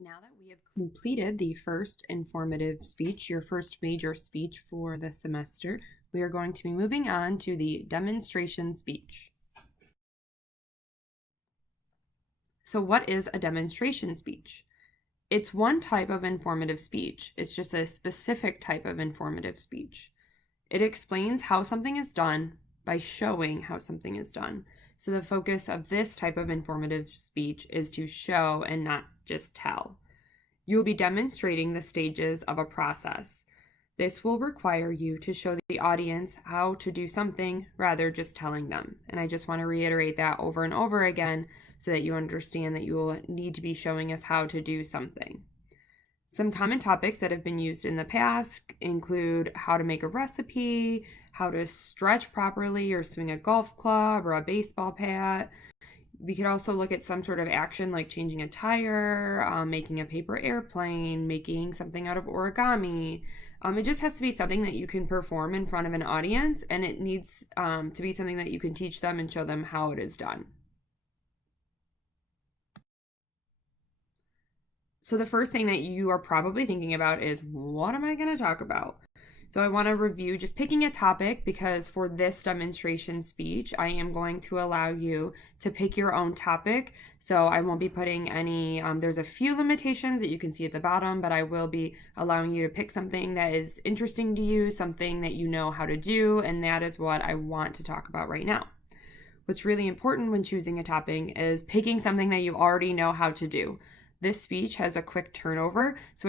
Now that we have completed the first informative speech, your first major speech for the semester, we are going to be moving on to the demonstration speech. So what is a demonstration speech? It's one type of informative speech. It's just a specific type of informative speech. It explains how something is done by showing how something is done. So the focus of this type of informative speech is to show and not just tell. You will be demonstrating the stages of a process. This will require you to show the audience how to do something rather just telling them. And I just want to reiterate that over and over again so that you understand that you will need to be showing us how to do something. Some common topics that have been used in the past include how to make a recipe, how to stretch properly or swing a golf club or a baseball bat. We could also look at some sort of action like changing a tire, making a paper airplane, making something out of origami. It just has to be something that you can perform in front of an audience, and it needs to be something that you can teach them and show them how it is done. So the first thing that you are probably thinking about is, what am I going to talk about? So I want to review just picking a topic because for this demonstration speech, I am going to allow you to pick your own topic. So I won't be putting any, there's a few limitations that you can see at the bottom, but I will be allowing you to pick something that is interesting to you, something that you know how to do, and that is what I want to talk about right now. What's really important when choosing a topic is picking something that you already know how to do. This speech has a quick turnover, so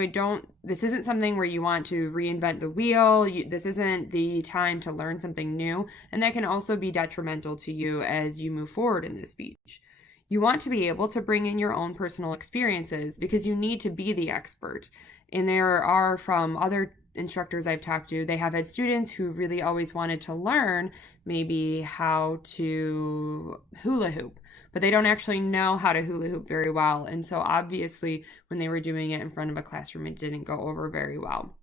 this isn't something where you want to reinvent the wheel. This isn't the time to learn something new, and that can also be detrimental to you as you move forward in this speech. You want to be able to bring in your own personal experiences because you need to be the expert. And there are, from other instructors I've talked to, they have had students who really always wanted to learn maybe how to hula hoop, but they don't actually know how to hula hoop very well. And so obviously when they were doing it in front of a classroom, it didn't go over very well.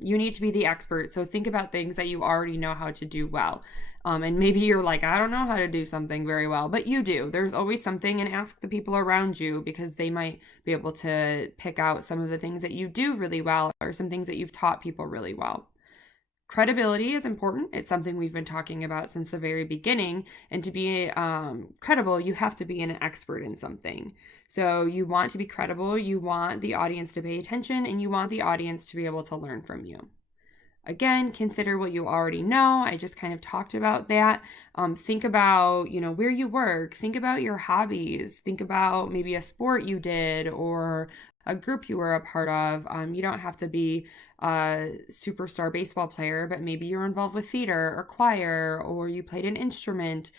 You need to be the expert. So think about things that you already know how to do well. And maybe you're like, I don't know how to do something very well, but you do. There's always something, and ask the people around you because they might be able to pick out some of the things that you do really well or some things that you've taught people really well. Credibility is important. It's something we've been talking about since the very beginning. And to be credible, you have to be an expert in something. So you want to be credible, you want the audience to pay attention, and you want the audience to be able to learn from you. Again, consider what you already know. I just kind of talked about that. Think about, where you work. Think about your hobbies. Think about maybe a sport you did or a group you were a part of. You don't have to be a superstar baseball player, but maybe you're involved with theater or choir, or you played an instrument.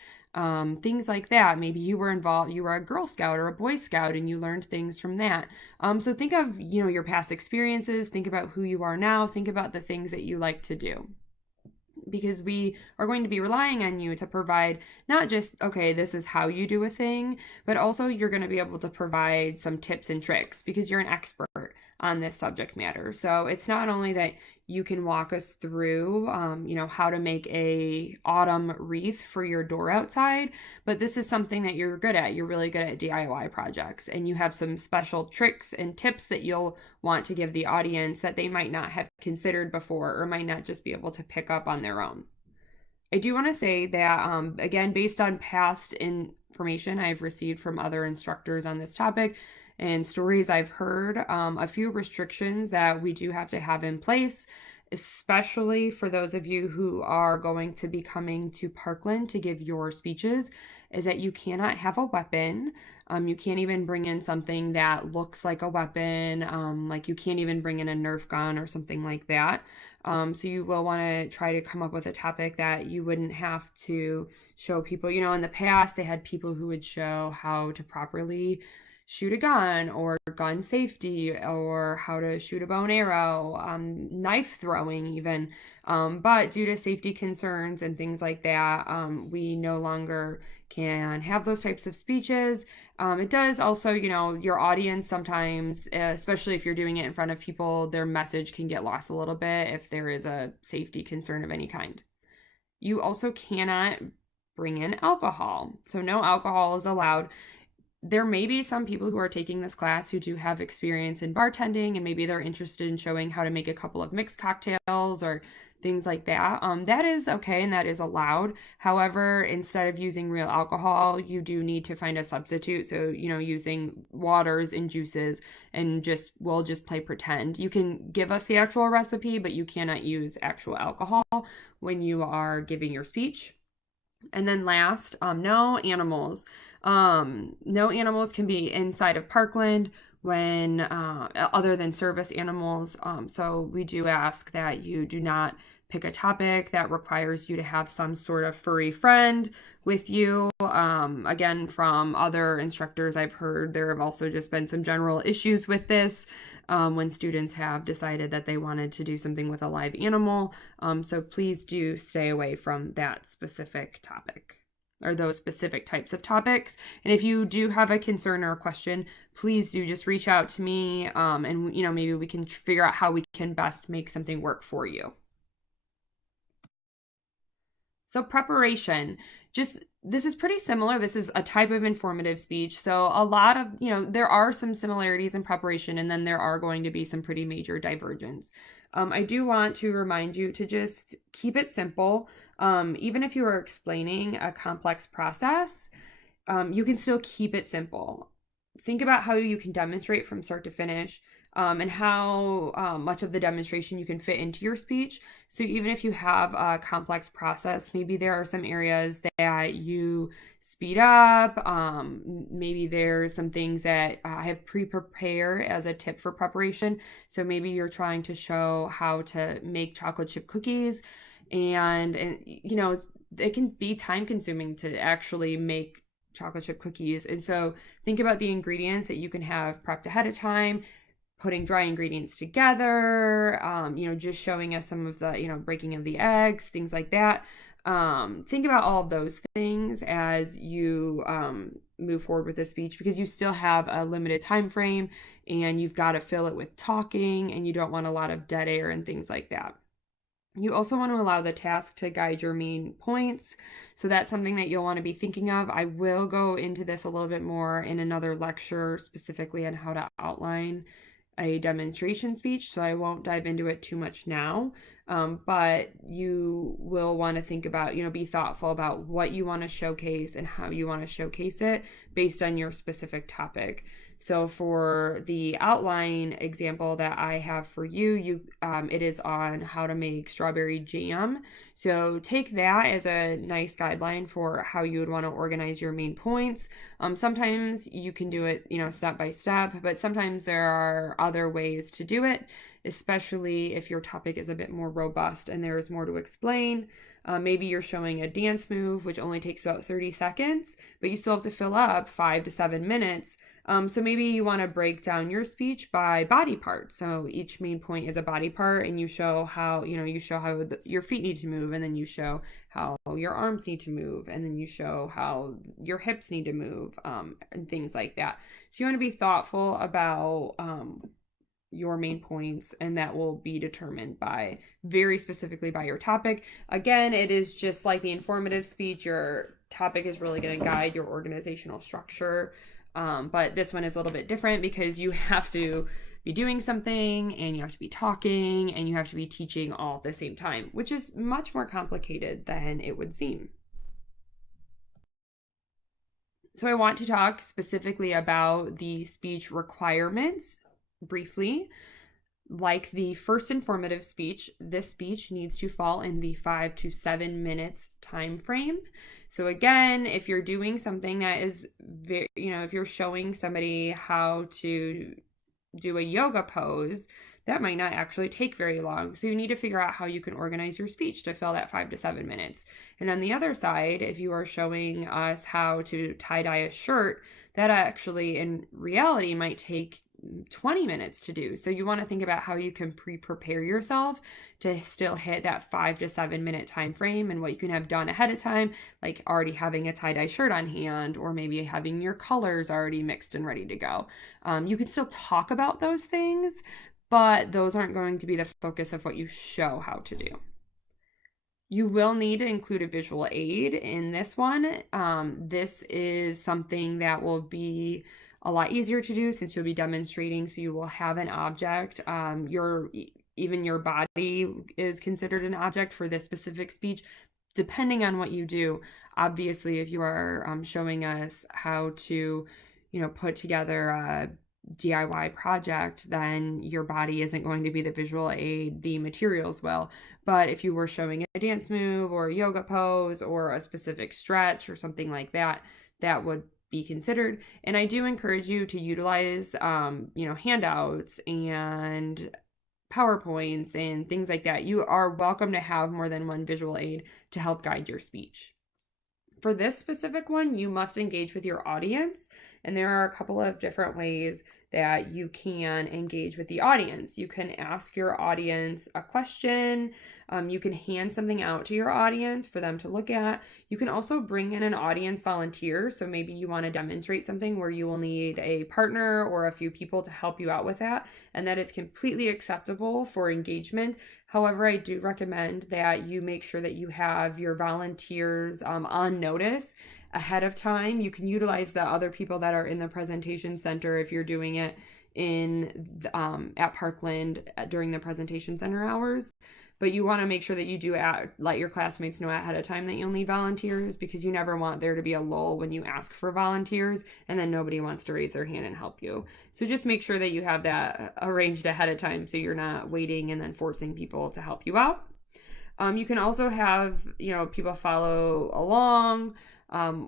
Things like that. Maybe you were a Girl Scout or a Boy Scout and you learned things from that. So think of, your past experiences, think about who you are now, think about the things that you like to do. Because we are going to be relying on you to provide not just, okay, this is how you do a thing, but also you're going to be able to provide some tips and tricks because you're an expert on this subject matter. So it's not only that you can walk us through, how to make a autumn wreath for your door outside, but this is something that you're good at. You're really good at DIY projects, and you have some special tricks and tips that you'll want to give the audience that they might not have considered before or might not just be able to pick up on their own. I do want to say that, again, based on past information I've received from other instructors on this topic, and stories I've heard, a few restrictions that we do have to have in place, especially for those of you who are going to be coming to Parkland to give your speeches, is that you cannot have a weapon. You can't even bring in something that looks like a weapon. Like you can't even bring in a Nerf gun or something like that. So you will want to try to come up with a topic that you wouldn't have to show people. In the past, they had people who would show how to properly shoot a gun or gun safety or how to shoot a bow and arrow, knife throwing even. But due to safety concerns and things like that, we no longer can have those types of speeches. It does also, your audience sometimes, especially if you're doing it in front of people, their message can get lost a little bit if there is a safety concern of any kind. You also cannot bring in alcohol. So no alcohol is allowed. there may be some people who are taking this class who do have experience in bartending, and maybe they're interested in showing how to make a couple of mixed cocktails or things like that. That is okay and that is allowed. However, instead of using real alcohol, you do need to find a substitute. So, using waters and juices, and we'll just play pretend. You can give us the actual recipe, but you cannot use actual alcohol when you are giving your speech. And then last, no animals. No animals can be inside of Parkland when other than service animals. So we do ask that you do not pick a topic that requires you to have some sort of furry friend with you. Again, from other instructors I've heard, there have also just been some general issues with this. When students have decided that they wanted to do something with a live animal. So please do stay away from that specific topic or those specific types of topics. And if you do have a concern or a question, please do just reach out to me, and maybe we can figure out how we can best make something work for you. So preparation, this is pretty similar. This is a type of informative speech. So a lot of, there are some similarities in preparation, and then there are going to be some pretty major divergence. I do want to remind you to just keep it simple. Even if you are explaining a complex process, you can still keep it simple. Think about how you can demonstrate from start to finish. And how much of the demonstration you can fit into your speech. So even if you have a complex process, maybe there are some areas that you speed up. Maybe there's some things that I have pre-prepared as a tip for preparation. So maybe you're trying to show how to make chocolate chip cookies, and it can be time consuming to actually make chocolate chip cookies. And so think about the ingredients that you can have prepped ahead of time, putting dry ingredients together, just showing us some of the, breaking of the eggs, things like that. Think about all of those things as you move forward with the speech, because you still have a limited time frame and you've got to fill it with talking, and you don't want a lot of dead air and things like that. You also want to allow the task to guide your main points. So that's something that you'll want to be thinking of. I will go into this a little bit more in another lecture, specifically on how to outline a demonstration speech, so I won't dive into it too much now, but you will want to think about, be thoughtful about what you want to showcase and how you want to showcase it based on your specific topic. So for the outline example that I have for you, it is on how to make strawberry jam. So take that as a nice guideline for how you would want to organize your main points. Sometimes you can do it, step by step, but sometimes there are other ways to do it, especially if your topic is a bit more robust and there is more to explain. Maybe you're showing a dance move, which only takes about 30 seconds, but you still have to fill up 5 to 7 minutes. So maybe you want to break down your speech by body parts. So each main point is a body part, and you show how, your feet need to move, and then you show how your arms need to move, and then you show how your hips need to move, and things like that. So you want to be thoughtful about your main points, and that will be determined very specifically by your topic. Again, it is just like the informative speech. Your topic is really going to guide your organizational structure. But this one is a little bit different because you have to be doing something, and you have to be talking, and you have to be teaching all at the same time, which is much more complicated than it would seem. So I want to talk specifically about the speech requirements briefly. Like the first informative speech, this speech needs to fall in the 5 to 7 minutes time frame. So again, if you're doing something that is very, if you're showing somebody how to do a yoga pose, that might not actually take very long. So you need to figure out how you can organize your speech to fill that 5 to 7 minutes. And on the other side, if you are showing us how to tie-dye a shirt, that actually in reality might take 20 minutes to do. So you want to think about how you can pre-prepare yourself to still hit that 5 to 7 minute time frame, and what you can have done ahead of time, like already having a tie-dye shirt on hand, or maybe having your colors already mixed and ready to go. You can still talk about those things, but those aren't going to be the focus of what you show how to do. You will need to include a visual aid in this one. This is something that will be a lot easier to do since you'll be demonstrating. So you will have an object. Even your body is considered an object for this specific speech, depending on what you do. Obviously, if you are showing us how to, put together a DIY project, then your body isn't going to be the visual aid, the materials will. But if you were showing a dance move or a yoga pose or a specific stretch or something like that, that would be considered. And I do encourage you to utilize, handouts and PowerPoints and things like that. You are welcome to have more than one visual aid to help guide your speech. For this specific one, you must engage with your audience, and there are a couple of different ways that you can engage with the audience. You can ask your audience a question. You can hand something out to your audience for them to look at. You can also bring in an audience volunteer. So maybe you want to demonstrate something where you will need a partner or a few people to help you out with that, and that is completely acceptable for engagement. However, I do recommend that you make sure that you have your volunteers on notice ahead of time. You can utilize the other people that are in the presentation center if you're doing it at Parkland during the presentation center hours. But you want to make sure that you do let your classmates know ahead of time that you'll need volunteers, because you never want there to be a lull when you ask for volunteers and then nobody wants to raise their hand and help you. So just make sure that you have that arranged ahead of time so you're not waiting and then forcing people to help you out. You can also have, people follow along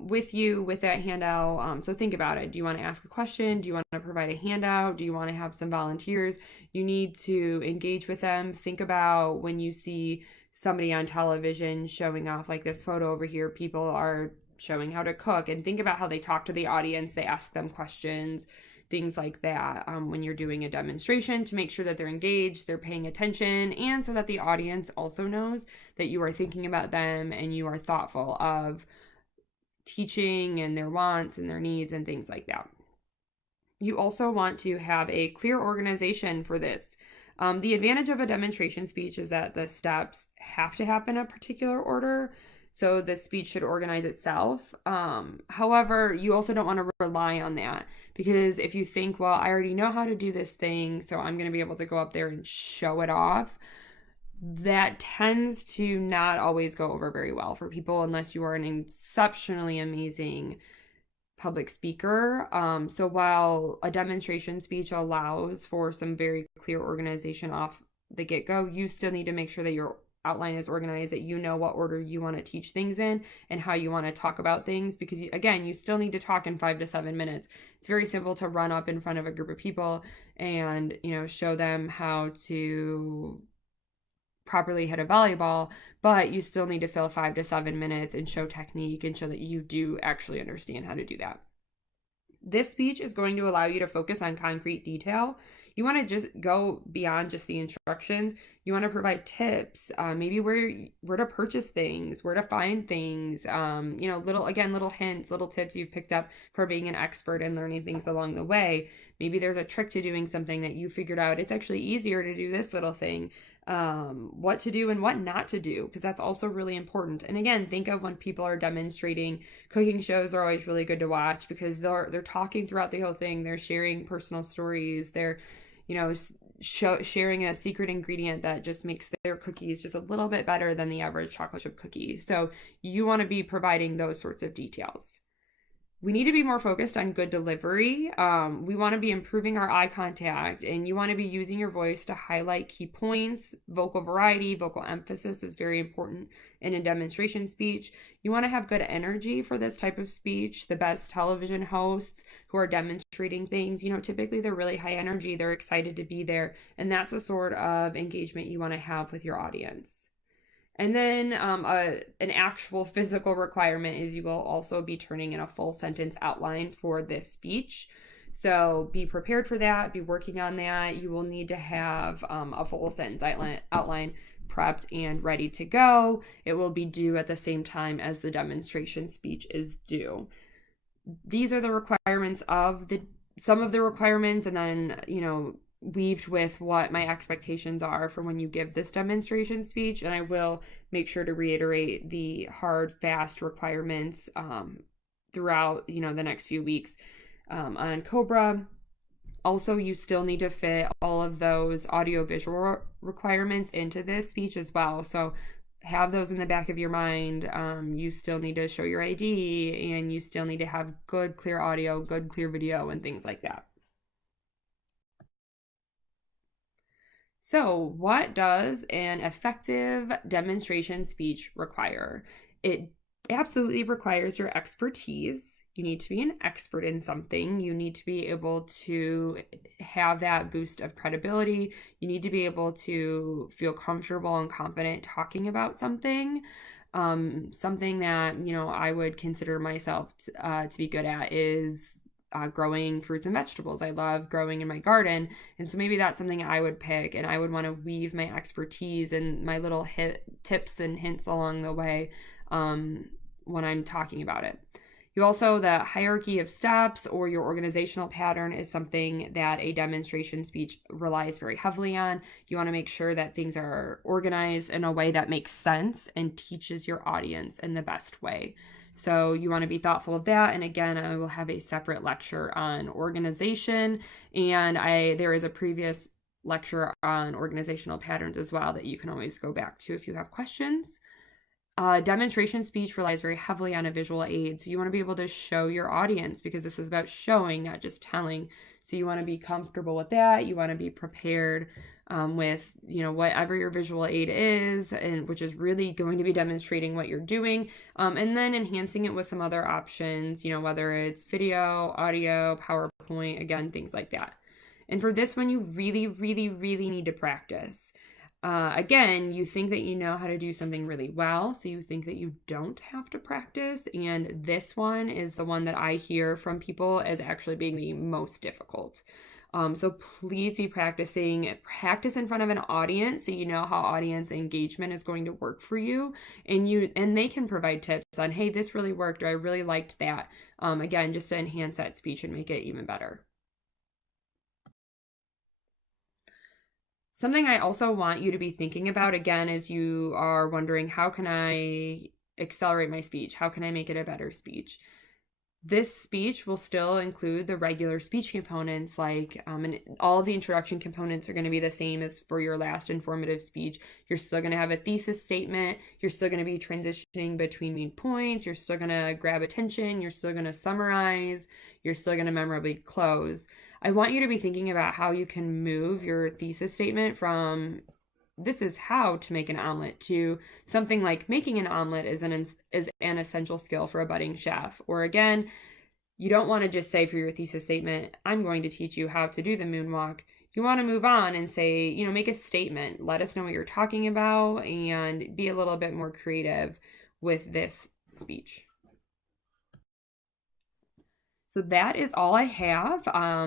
with you with that handout. So think about it. Do you want to ask a question? Do you want to provide a handout? Do you want to have some volunteers? You need to engage with them. Think about when you see somebody on television showing off, like this photo over here, people are showing how to cook, and think about how they talk to the audience. They ask them questions, things like that, when you're doing a demonstration, to make sure that they're engaged, they're paying attention, and so that the audience also knows that you are thinking about them and you are thoughtful of teaching and their wants and their needs and things like that. You also want to have a clear organization for this. The advantage of a demonstration speech is that the steps have to happen in a particular order, so the speech should organize itself. However, you also don't want to rely on that, because if you think, well, I already know how to do this thing, so I'm going to be able to go up there and show it off, that tends to not always go over very well for people unless you are an exceptionally amazing public speaker. So while a demonstration speech allows for some very clear organization off the get-go, you still need to make sure that your outline is organized, that you know what order you want to teach things in and how you want to talk about things, because again, you still need to talk in 5 to 7 minutes. It's very simple to run up in front of a group of people and, show them how to properly hit a volleyball, but you still need to fill 5 to 7 minutes and show technique and show that you do actually understand how to do that. This speech is going to allow you to focus on concrete detail. You want to just go beyond just the instructions. You want to provide tips, maybe where to purchase things, where to find things, little hints, little tips you've picked up for being an expert and learning things along the way. Maybe there's a trick to doing something that you figured out. It's actually easier to do this little thing. What to do and what not to do, because that's also really important. And again, think of when people are demonstrating. Cooking shows are always really good to watch because they're talking throughout the whole thing. They're sharing personal stories. They're sharing a secret ingredient that just makes their cookies just a little bit better than the average chocolate chip cookie. So you want to be providing those sorts of details. We need to be more focused on good delivery. We want to be improving our eye contact, and you want to be using your voice to highlight key points. Vocal variety, vocal emphasis is very important in a demonstration speech. You want to have good energy for this type of speech. The best television hosts who are demonstrating things, typically they're really high energy. They're excited to be there, and that's the sort of engagement you want to have with your audience. And then an actual physical requirement is you will also be turning in a full sentence outline for this speech. So be prepared for that. Be working on that. You will need to have a full sentence outline prepped and ready to go. It will be due at the same time as the demonstration speech is due. These are the requirements of some of the requirements, and then, weaved with what my expectations are for when you give this demonstration speech. And I will make sure to reiterate the hard, fast requirements throughout, the next few weeks on Cobra. Also, you still need to fit all of those audio-visual requirements into this speech as well. So have those in the back of your mind. You still need to show your ID, and you still need to have good, clear audio, good, clear video, and things like that. So, what does an effective demonstration speech require? It absolutely requires your expertise. You need to be an expert in something. You need to be able to have that boost of credibility. You need to be able to feel comfortable and confident talking about something. Something that, I would consider myself to be good at is growing fruits and vegetables. I love growing in my garden. And so maybe that's something I would pick, and I would want to weave my expertise and my little tips and hints along the way when I'm talking about it. You also, the hierarchy of steps or your organizational pattern is something that a demonstration speech relies very heavily on. You want to make sure that things are organized in a way that makes sense and teaches your audience in the best way. So you want to be thoughtful of that. And again, I will have a separate lecture on organization, and there is a previous lecture on organizational patterns as well that you can always go back to if you have questions. Demonstration speech relies very heavily on a visual aid. So you want to be able to show your audience, because this is about showing, not just telling. So you want to be comfortable with that. You want to be prepared with, whatever your visual aid is, and which is really going to be demonstrating what you're doing, and then enhancing it with some other options, whether it's video, audio, PowerPoint, again, things like that. And for this one, you really, really, really need to practice. Again, you think that you know how to do something really well, so you think that you don't have to practice. And this one is the one that I hear from people as actually being the most difficult. So please be practicing. Practice in front of an audience so you know how audience engagement is going to work for you. And they can provide tips on, hey, this really worked, or I really liked that. Again, just to enhance that speech and make it even better. Something I also want you to be thinking about, again, as you are wondering, how can I accelerate my speech? How can I make it a better speech? This speech will still include the regular speech components, and all of the introduction components are going to be the same as for your last informative speech. You're still going to have a thesis statement. You're still going to be transitioning between main points. You're still going to grab attention. You're still going to summarize. You're still going to memorably close. I want you to be thinking about how you can move your thesis statement from this is how to make an omelet to something like making an omelet is an essential skill for a budding chef. Or again, you don't want to just say for your thesis statement, I'm going to teach you how to do the moonwalk. You want to move on and say, make a statement. Let us know what you're talking about and be a little bit more creative with this speech. So that is all I have.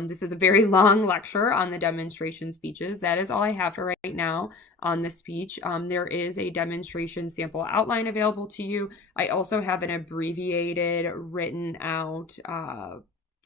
This is a very long lecture on the demonstration speeches. That is all I have for right now on the speech. There is a demonstration sample outline available to you. I also have an abbreviated, written out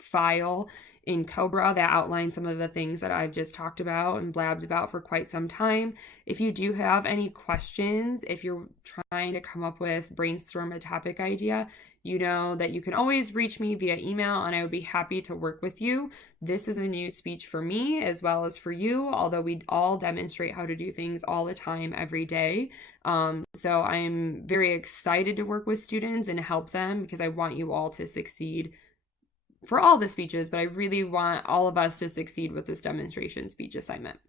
file in Cobra that outlines some of the things that I've just talked about and blabbed about for quite some time. If you do have any questions, if you're trying to come up with, brainstorm a topic idea, you know that you can always reach me via email, and I would be happy to work with you. This is a new speech for me as well as for you, although we all demonstrate how to do things all the time, every day. So I'm very excited to work with students and help them, because I want you all to succeed for all the speeches, but I really want all of us to succeed with this demonstration speech assignment.